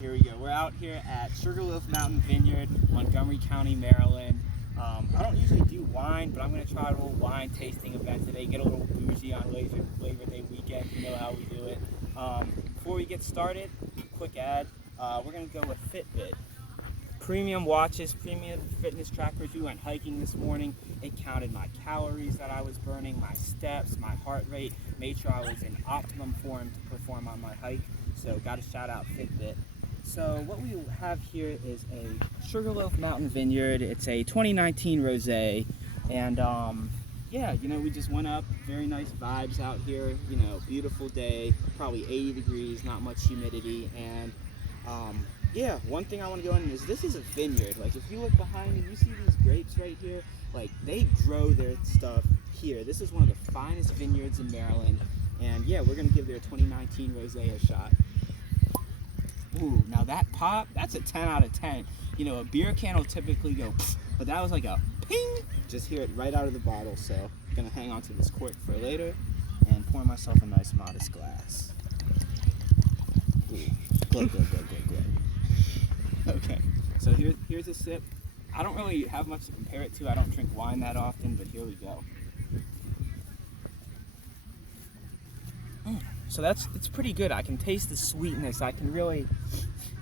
Here we go. We're out here at Sugarloaf Mountain Vineyard, Montgomery County, Maryland. I don't usually do wine, but I'm going to try a little wine tasting event today. Get a little bougie on Labor Day weekend. You know how we do it. Before we get started, quick ad. We're going to go with Fitbit. Premium watches, premium fitness trackers. We went hiking this morning. It counted my calories that I was burning, my steps, my heart rate, made sure I was in optimum form to perform on my hike. So got to shout out Fitbit. So what we have here is a Sugarloaf Mountain Vineyard. It's a 2019 rosé, and yeah, you know, we just went up. Very nice vibes out here. You know, beautiful day, probably 80 degrees, not much humidity, and yeah, one thing I want to go in is this is a vineyard. Like if you look behind me, you see these grapes right here. Like they grow their stuff here. This is one of the finest vineyards in Maryland, and yeah, we're gonna give their 2019 rosé a shot. Ooh, now that pop, that's a 10 out of 10. You know, a beer can will typically go, pfft, but that was like a ping. Just hear it right out of the bottle. So I'm gonna hang on to this cork for later and pour myself a nice modest glass. Ooh, glug, glug, glug, glug, glug. Okay, so here's a sip. I don't really have much to compare it to. I don't drink wine that often, but here we go. So it's pretty good. I can taste the sweetness. I can really,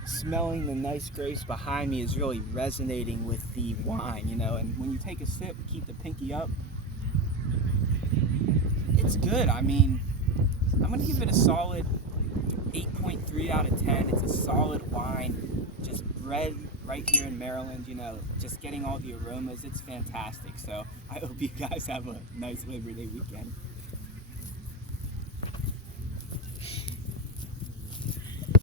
smelling the nice grapes behind me is really resonating with the wine, you know, and when you take a sip, keep the pinky up. It's good. I mean, I'm gonna give it a solid 8.3 out of 10. It's a solid wine, just bred right here in Maryland, you know, just getting all the aromas. It's fantastic. So I hope you guys have a nice Labor Day weekend.